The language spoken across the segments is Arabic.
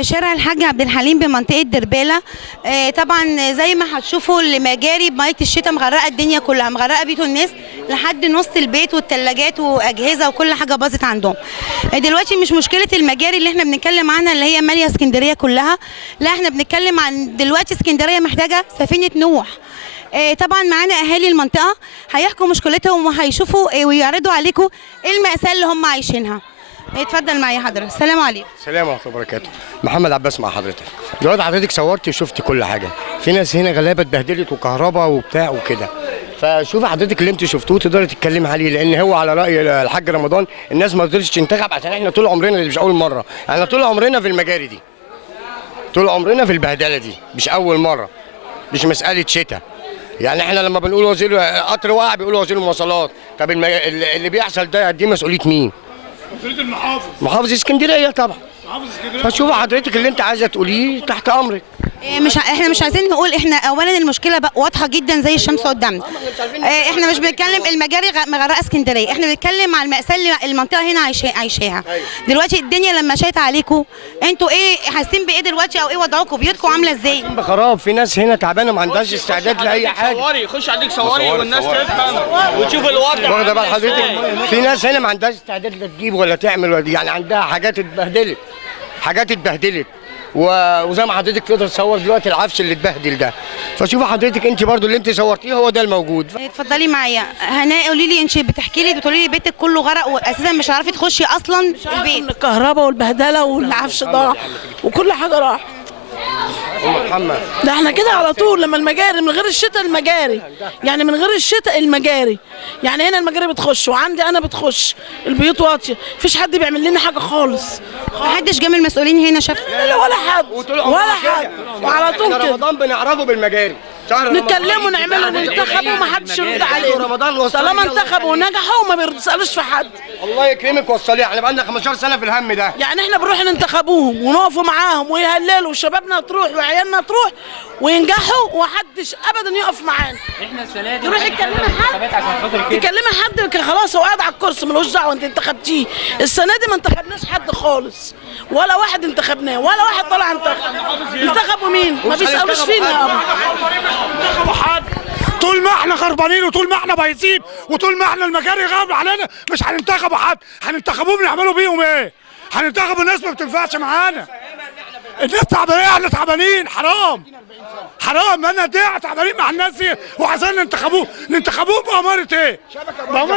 شارع الحاج عبد الحليم بمنطقة دربالة. طبعا زي ما هتشوفوا المجاري بمية الشتاء مغرقة الدنيا كلها، مغرقة بيوت الناس لحد نص البيت، والثلاجات وأجهزة وكل حاجة باظت عندهم. دلوقتي مش مشكلة المجاري اللي احنا بنتكلم عنها اللي هي مالية اسكندرية كلها، لا احنا بنتكلم عن دلوقتي اسكندرية محتاجة سفينة نوح. طبعا معانا اهالي المنطقة هيحكوا مشكلتهم وهيشوفوا ويعرضوا عليكم ايه المأساة اللي هم عايشينها. اتفضل معايا حضرتك. السلام عليكم. السلام ورحمه الله وبركاته. محمد عباس مع حضرتك. دلوقتي حضرتك صورتي وشفتي كل حاجه، في ناس هنا غلابه اتبهدلت وكهرباء وبتاع وكده، فشوفي حضرتك اللي انت شفتوه تقدري تتكلمي عليه، لان هو على راي الحاج رمضان الناس ما تقدرش تنتخب عشان احنا طول عمرنا، اللي مش اول مره، احنا طول عمرنا في المجاري دي، طول عمرنا في البهدله دي، مش اول مره، مش مساله شتاء. يعني احنا لما بنقول وزير قطر واقع بيقولوا وزير المواصلات، طب اللي بيحصل ده دي مسؤوليه مين؟ مسؤولية المحافظ. محافظ اسكندريه طبعا. محافظ اسكندريه. فشوفي حضرتك اللي انت عايزه تقوليه تحت امرك. احنا مش عايزين نقول، احنا اولا المشكله بقى واضحه جدا زي الشمس قدامنا. احنا مش بنتكلم المجاري مغرقه اسكندريه، احنا بنتكلم على المأساة اللي المنطقه هنا عايشاها. دلوقتي الدنيا لما شايت عليكم انتوا ايه حاسين بايه دلوقتي، او ايه وضعكم، بيوتكم عامله ازاي؟ بخراب، في ناس هنا تعبانه ما عندهاش استعداد لاي حاجه. صوري، خش عليك صوري والناس تفهم وتشوف الوضع. واخده بال حضرتك؟ في ناس هنا ما عندهاش استعداد لا تجيب ولا تعمل ولا يعني عندها حاجات اتبهدلت، حاجات اتبهدلت، وزي ما حضرتك تقدر تصور دلوقتي العفش اللي اتبهدل ده. فشوفي حضرتك انت برضو اللي انت صورتيه هو ده الموجود. اتفضلي معايا هناء، قولي لي، انت بتحكي لي بتقولي لي بيتك كله غرق واساسا مش عارفه تخشي اصلا البيت. الكهرباء والبهدله والعفش ضاع وكل حاجه راح. محمد ده احنا كده على طول لما المجاري من غير الشتاء، المجاري يعني من غير الشتاء المجاري، يعني هنا المجاري بتخش وعندي انا بتخش، البيوت واطيه، مفيش حد بيعمل لنا حاجه خالص. محدش جه من المسؤولين هنا شاف؟ لا ولا حد ولا حد، وعلى طول كده رمضان بنعرفه بالمجاري، نتكلموا نعملوا ننتخبوا ما حدش يرد علينا، طالما انتخبوا ونجحوا ما بيسالوش في حد. الله يكرمك وصليه، احنا بقالنا 15 سنه في الهم ده. يعني احنا بنروح ننتخبوهم ونقفوا معاهم ويهللوا وشبابنا تروح وعيالنا تروح وينجحوا ومحدش ابدا يقف معانا. احنا السنه دي تروحي تكلمي حد خلاص هو قاعد على الكرسي ملوش دعوه انت انتخبتيه. السنه دي ما انتخبناش حد خالص، ولا واحد انتخبناه، ولا واحد طلع انتخبوا مين؟ ما بيسالوش فينا يا ابو. طول ما احنا خربانين وطول ما احنا بايظين وطول ما احنا المجاري غاب علينا مش هننتخبوا حد، هننتخبوهم نعملوا بيهم ايه؟ هننتخبوا ناس ما بتنفعش معانا. الناس تعبانين، احنا تعبانين، حرام حرام، انا دي تعبانين مع الناس دي وعايزين ننتخبوهم بأمارة ايه؟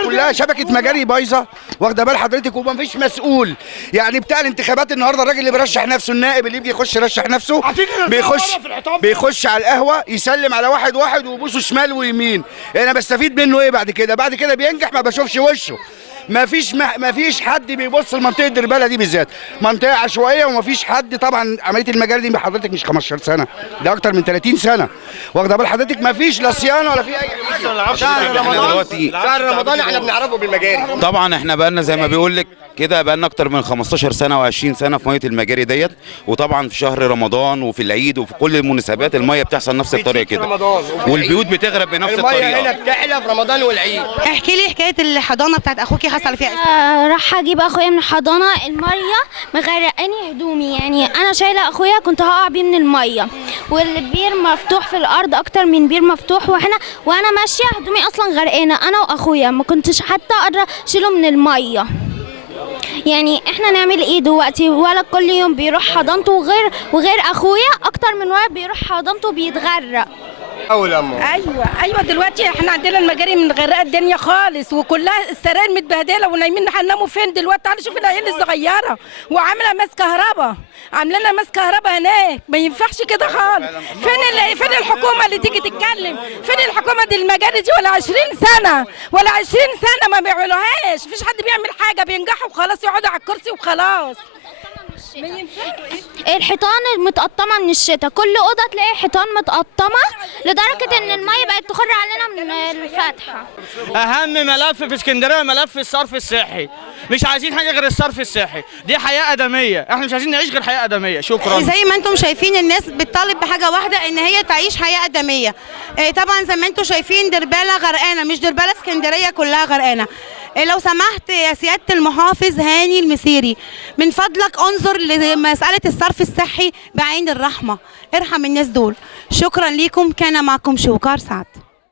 كلها شبكه مجاري بايظه، واخده بال حضرتك، ومفيش مسؤول. يعني بتاع الانتخابات النهارده الراجل اللي بيرشح نفسه، النائب اللي يجي يخش يرشح نفسه بيخش على القهوه يسلم على واحد ويبوسه شمال ويمين. انا بستفيد منه ايه بعد كده؟ بعد كده بينجح ما بشوفش وشه. مفيش حد بيبص لمنطقه دربالة دي بالذات، منطقه عشوائيه ومفيش حد. طبعا عمليه المجاري دي حضرتك مش 15 سنه، ده اكتر من 30 سنه، واخده بال حضرتك؟ مفيش لا صيانه ولا في اي حاجه. شهر رمضان احنا بنعرفه بالمجاري. طبعا احنا بقالنا زي ما بيقول لك كده، بقالنا اكتر من 15 سنه و20 سنه في ميه المجاري ديت، وطبعا في شهر رمضان وفي العيد وفي كل المناسبات الميه بتحصل نفس الطريقه كده، والبيوت بتغرق بنفس الطريقه. الميه هنا بتعلى في رمضان والعيد. احكي لي حكايه الحضانه بتاعت اخوكي حصل فيها ايه؟ راح اجيب اخويا من الحضانه، الميه مغرقاني هدومي، يعني انا شايله اخويا كنت هقع بيه من الميه، والبير مفتوح في الارض، اكتر من بير مفتوح، وانا ماشيه هدومي اصلا غرقانه انا واخويا، ما كنتش حتى قادره اشيله من الميه. يعني احنا نعمل ايه دلوقتي؟ ولد كل يوم بيروح حضانته وغير اخويا اكتر من ولد بيروح حضانته بيتغرق. ايوه دلوقتي احنا عندنا المجاري مغرقه الدنيا خالص، وكلها السراير متبهدله ونايمين. هنناموا فين دلوقتي؟ تعالوا شوف العيال الصغيره وعامله ماس كهرباء، عامله لنا ماس كهرباء هناك، ما ينفعش كده خالص. فين الحكومه اللي تيجي تتكلم؟ فين الحكومه دي؟ المجاري دي ولا 20 سنه ولا 20 سنه ما بيعملوهاش، مفيش حد بيعمل حاجه، بينجحوا وخلاص يقعدوا على الكرسي وخلاص. الحيطان متقطمه من الشتاء، كل اوضه تلاقي حيطان متقطمه لدرجه ان الميه بقت تخر علينا من الفتحه. اهم ملف في اسكندريه ملف الصرف الصحي، مش عايزين حاجه غير الصرف الصحي، دي حياه ادميه، احنا مش عايزين نعيش غير حياه ادميه. شكرا. زي ما انتم شايفين الناس بتطالب بحاجه واحده، ان هي تعيش حياه ادميه. طبعا زي ما انتم شايفين دربالة غرقانه، مش دربالة اسكندريه كلها غرقانه. لو سمحت يا سيادة المحافظ هاني المسيري، من فضلك انظر لمسألة الصرف الصحي بعين الرحمة، ارحم الناس دول. شكرا لكم، كان معكم شوكار سعد.